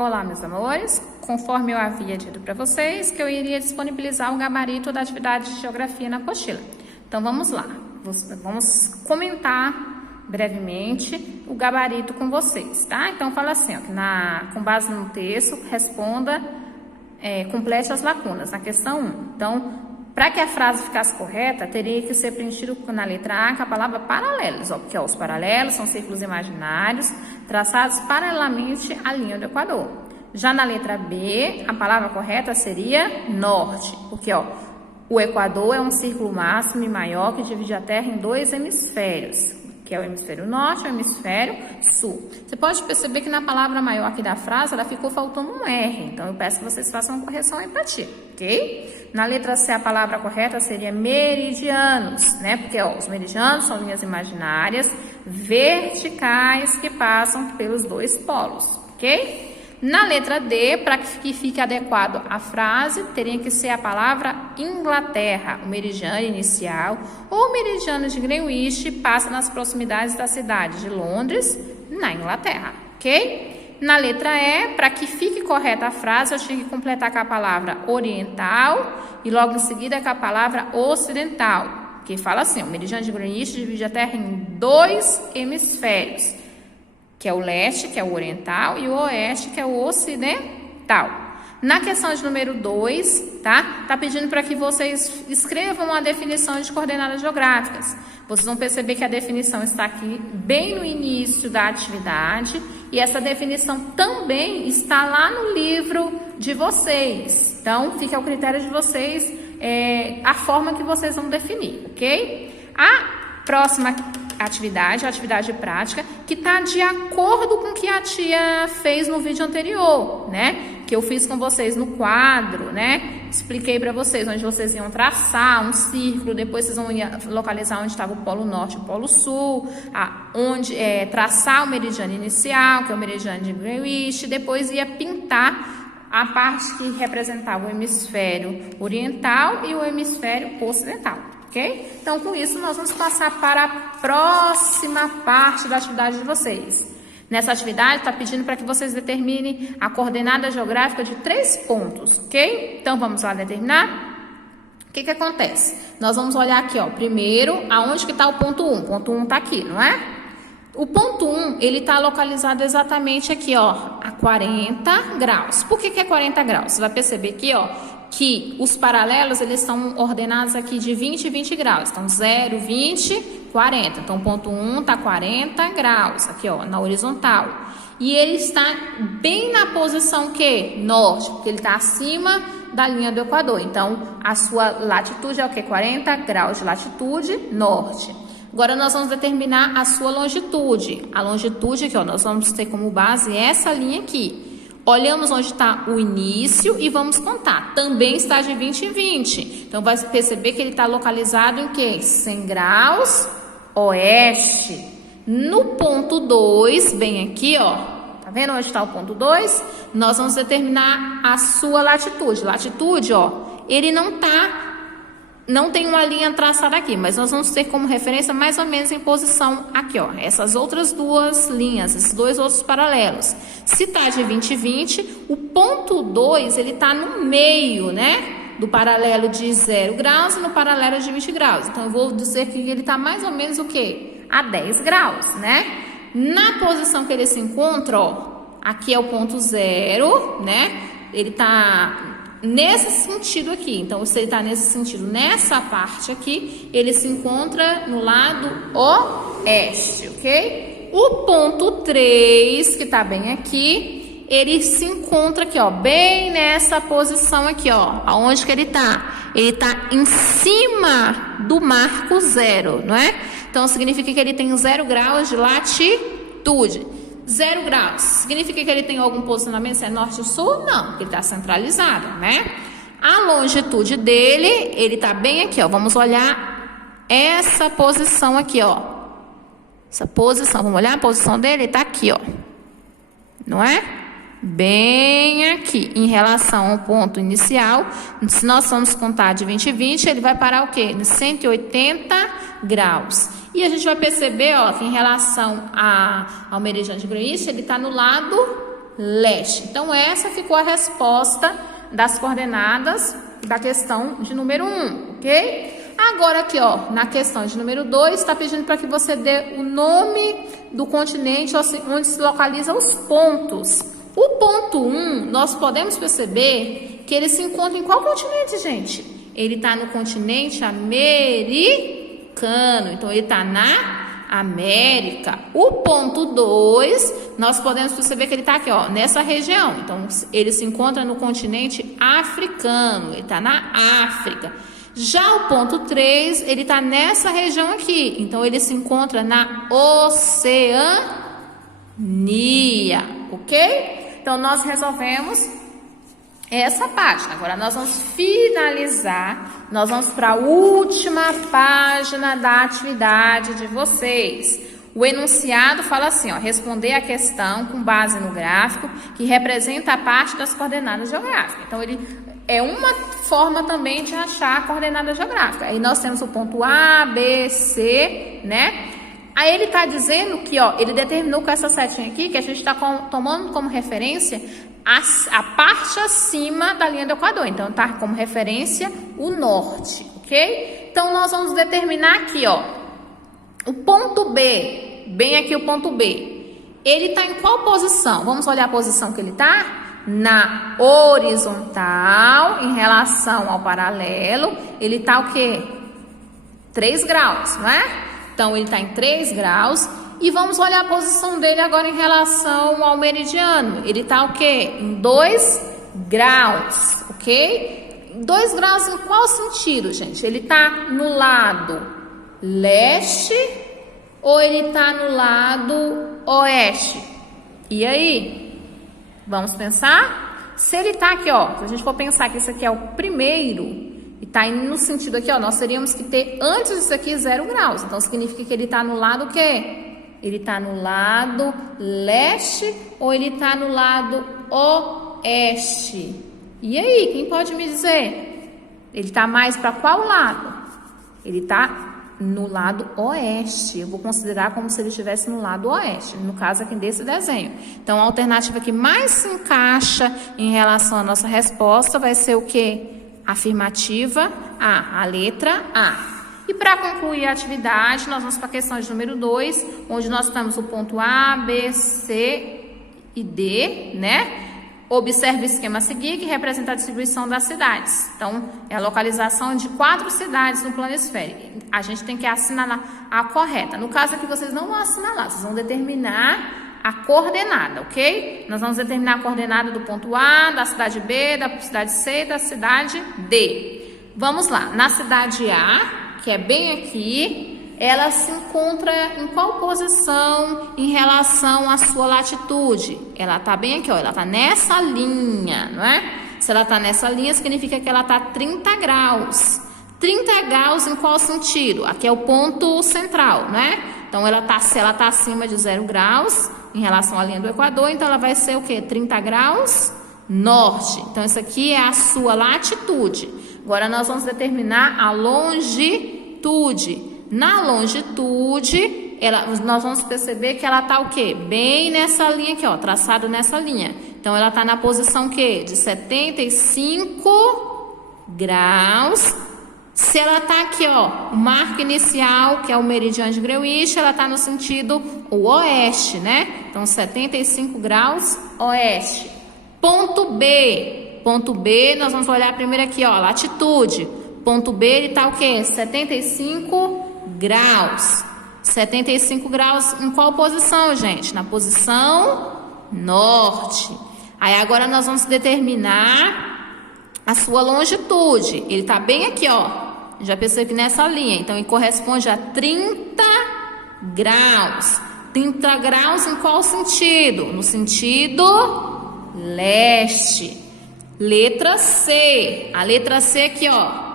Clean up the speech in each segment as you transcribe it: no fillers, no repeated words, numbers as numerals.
Olá, meus amores. Conforme eu havia dito para vocês que eu iria disponibilizar o gabarito da atividade de geografia na apostila. Então, vamos lá. Vamos comentar brevemente o gabarito com vocês, tá? Então, fala assim, ó, com base no texto, responda, complete as lacunas, na questão 1. Então, para que a frase ficasse correta, teria que ser preenchido na letra A com a palavra paralelos, ó, porque ó, os paralelos são círculos imaginários traçados paralelamente à linha do Equador. Já na letra B, a palavra correta seria norte, porque ó, o Equador é um círculo máximo e maior que divide a Terra em dois hemisférios, que é o hemisfério norte e o hemisfério sul. Você pode perceber que na palavra maior aqui da frase, ela ficou faltando um R. Então, eu peço que vocês façam uma correção aí para ti, ok? Na letra C, a palavra correta seria meridianos, né? Porque ó, os meridianos são linhas imaginárias verticais que passam pelos dois polos, ok? Na letra D, para que fique adequado à frase, teria que ser a palavra Inglaterra. O meridiano inicial ou meridiano de Greenwich passa nas proximidades da cidade de Londres, na Inglaterra, ok? Na letra E, para que fique correta a frase, eu tinha que completar com a palavra oriental e logo em seguida com a palavra ocidental, que fala assim, o meridiano de Greenwich divide a Terra em dois hemisférios, que é o leste, que é o oriental, e o oeste, que é o ocidental. Na questão de número 2, tá pedindo para que vocês escrevam a definição de coordenadas geográficas. Vocês vão perceber que a definição está aqui bem no início da atividade, e essa definição também está lá no livro de vocês. Então, fica ao critério de vocês a forma que vocês vão definir, ok? A próxima atividade, a atividade prática, que está de acordo com o que a tia fez no vídeo anterior, né? Que eu fiz com vocês no quadro, né? Expliquei para vocês onde vocês iam traçar um círculo, depois vocês vão localizar onde estava o polo norte e o polo sul, onde traçar o meridiano inicial, que é o meridiano de Greenwich, depois ia pintar a parte que representava o hemisfério oriental e o hemisfério ocidental. Ok? Então, com isso, nós vamos passar para a próxima parte da atividade de vocês. Nessa atividade, está pedindo para que vocês determinem a coordenada geográfica de 3 pontos, ok? Então, vamos lá determinar? O que acontece? Nós vamos olhar aqui, ó, primeiro, aonde que está o ponto 1? O ponto 1 está aqui, não é? O ponto 1, ele está localizado exatamente aqui, ó, a 40 graus. Por que é 40 graus? Você vai perceber aqui, ó, que os paralelos, eles estão ordenados aqui de 20 e 20 graus. Então, 0, 20, 40. Então, o ponto 1 está 40 graus, aqui, ó, na horizontal. E ele está bem na posição que? Norte, porque ele está acima da linha do Equador. Então, a sua latitude é o que? 40 graus de latitude norte. Agora, nós vamos determinar a sua longitude. A longitude aqui, ó, nós vamos ter como base essa linha aqui. Olhamos onde está o início e vamos contar. Também está de 20 em 20. Então, vai perceber que ele está localizado em quê? 100 graus oeste. No ponto 2, bem aqui, ó. Tá vendo onde está o ponto 2? Nós vamos determinar a sua latitude. Latitude, ó, ele não tem uma linha traçada aqui, mas nós vamos ter como referência mais ou menos em posição aqui, ó, essas outras duas linhas, esses dois outros paralelos. Se tá de 20 e 20, o ponto 2, ele tá no meio, né, do paralelo de 0 graus e no paralelo de 20 graus. Então, eu vou dizer que ele tá mais ou menos o quê? A 10 graus, né? Na posição que ele se encontra, ó, aqui é o ponto 0, né? Ele tá nesse sentido aqui. Então, se ele está nesse sentido, nessa parte aqui, ele se encontra no lado oeste, ok? O ponto 3, que está bem aqui, ele se encontra aqui, ó, bem nessa posição aqui, ó. Aonde que ele está? Ele está em cima do marco 0, não é? Então, significa que ele tem 0 graus de latitude. 0 graus. Significa que ele tem algum posicionamento, se é norte ou sul? Não, porque ele está centralizado, né? A longitude dele, ele está bem aqui, ó. Vamos olhar essa posição aqui, ó. Essa posição, vamos olhar a posição dele? Ele está aqui, ó. Não é? Bem aqui, em relação ao ponto inicial. Se nós vamos contar de 20 e 20, ele vai parar o quê? Em 180 graus. E a gente vai perceber, ó, que em relação ao meridiano de Greenwich, ele está no lado leste. Então, essa ficou a resposta das coordenadas da questão de número 1, ok? Agora aqui, ó, na questão de número 2, está pedindo para que você dê o nome do continente onde se localizam os pontos. O ponto 1, nós podemos perceber que ele se encontra em qual continente, gente? Ele está no continente americano, então ele está na América. O ponto 2, nós podemos perceber que ele está aqui, ó, nessa região. Então, ele se encontra no continente africano, ele está na África. Já o ponto 3, ele está nessa região aqui. Então, ele se encontra na Oceania, ok? Então, nós resolvemos essa página. Agora, nós vamos finalizar. Nós vamos para a última página da atividade de vocês. O enunciado fala assim, ó, responder a questão com base no gráfico que representa a parte das coordenadas geográficas. Então, ele é uma forma também de achar a coordenada geográfica. Aí nós temos o ponto A, B, C, né? Aí ele está dizendo que, ó, ele determinou com essa setinha aqui que a gente está tomando como referência a parte acima da linha do Equador. Então, tá como referência o norte, ok? Então, nós vamos determinar aqui, ó, o ponto B, bem aqui o ponto B. Ele está em qual posição? Vamos olhar a posição que ele está? Na horizontal, em relação ao paralelo. Ele está o quê? 3 graus, não é? Então, ele está em 3 graus. E vamos olhar a posição dele agora em relação ao meridiano. Ele está o quê? Em 2 graus, ok? 2 graus em qual sentido, gente? Ele está no lado leste ou ele está no lado oeste? E aí? Vamos pensar? Se ele está aqui, ó, se a gente for pensar que isso aqui é o primeiro e está indo no sentido aqui, ó, nós teríamos que ter antes disso aqui 0 graus. Então, significa que ele está no lado o quê? Ele está no lado leste ou ele está no lado oeste? E aí, quem pode me dizer? Ele está mais para qual lado? Ele está no lado oeste. Eu vou considerar como se ele estivesse no lado oeste, no caso aqui desse desenho. Então, a alternativa que mais se encaixa em relação à nossa resposta vai ser o quê? Afirmativa A, a letra A. E para concluir a atividade, nós vamos para a questão de número 2, onde nós temos o ponto A, B, C e D, né? Observe o esquema a seguir, que representa a distribuição das cidades. Então, é a localização de 4 cidades no planisfério. A gente tem que assinalar a correta. No caso aqui, vocês não vão assinalar, vocês vão determinar a coordenada, ok? Nós vamos determinar a coordenada do ponto A, da cidade B, da cidade C e da cidade D. Vamos lá, na cidade A, que é bem aqui, ela se encontra em qual posição em relação à sua latitude? Ela está bem aqui, ó, ela está nessa linha, não é? Se ela está nessa linha, significa que ela está 30 graus. 30 graus em qual sentido? Aqui é o ponto central, né? Então, se ela está acima de 0 graus em relação à linha do Equador, então ela vai ser o quê? 30 graus norte. Então, isso aqui é a sua latitude. Agora, nós vamos determinar a longitude. Na longitude, nós vamos perceber que ela está o quê? Bem nessa linha aqui, ó, traçado nessa linha. Então, ela está na posição o quê? De 75 graus. Se ela está aqui, ó, o marco inicial, que é o meridiano de Greenwich, ela está no sentido oeste, né? Então, 75 graus oeste. Ponto B. Ponto B, nós vamos olhar primeiro aqui, ó, latitude. Ponto B, ele tá o quê? 75 graus. 75 graus em qual posição, gente? Na posição norte. Aí agora nós vamos determinar a sua longitude. Ele tá bem aqui, ó. Já percebi nessa linha. Então, ele corresponde a 30 graus. 30 graus em qual sentido? No sentido leste. Letra C. A letra C aqui, ó.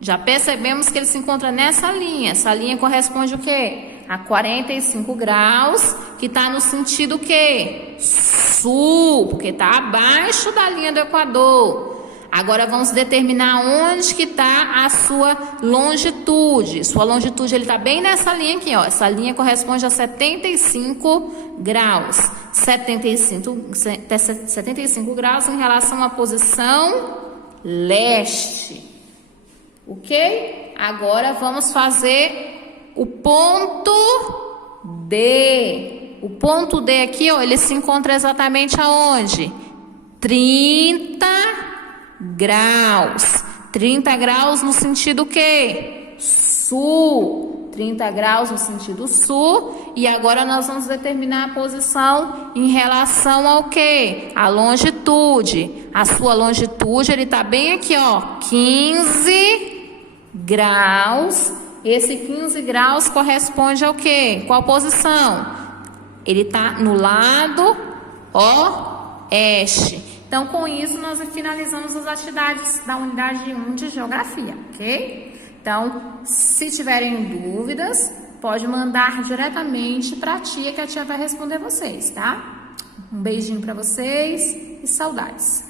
Já percebemos que ele se encontra nessa linha. Essa linha corresponde o quê? A 45 graus, que está no sentido o quê? Sul, porque está abaixo da linha do Equador. Agora vamos determinar onde que está a sua longitude. Sua longitude, ele está bem nessa linha aqui, ó. Essa linha corresponde a 75 graus. 75 graus em relação à posição leste. Ok? Agora vamos fazer o ponto D. O ponto D aqui, ó, ele se encontra exatamente aonde? 30 graus. 30 graus no sentido quê? Sul. 30 graus no sentido sul. E agora nós vamos determinar a posição em relação ao quê? A longitude. A sua longitude, ele tá bem aqui, ó. 15 graus. Esse 15 graus corresponde ao quê? Qual posição? Ele tá no lado oeste. Então, com isso, nós finalizamos as atividades da unidade 1 de Geografia, ok? Então, se tiverem dúvidas, pode mandar diretamente para a tia, que a tia vai responder vocês, tá? Um beijinho para vocês e saudades!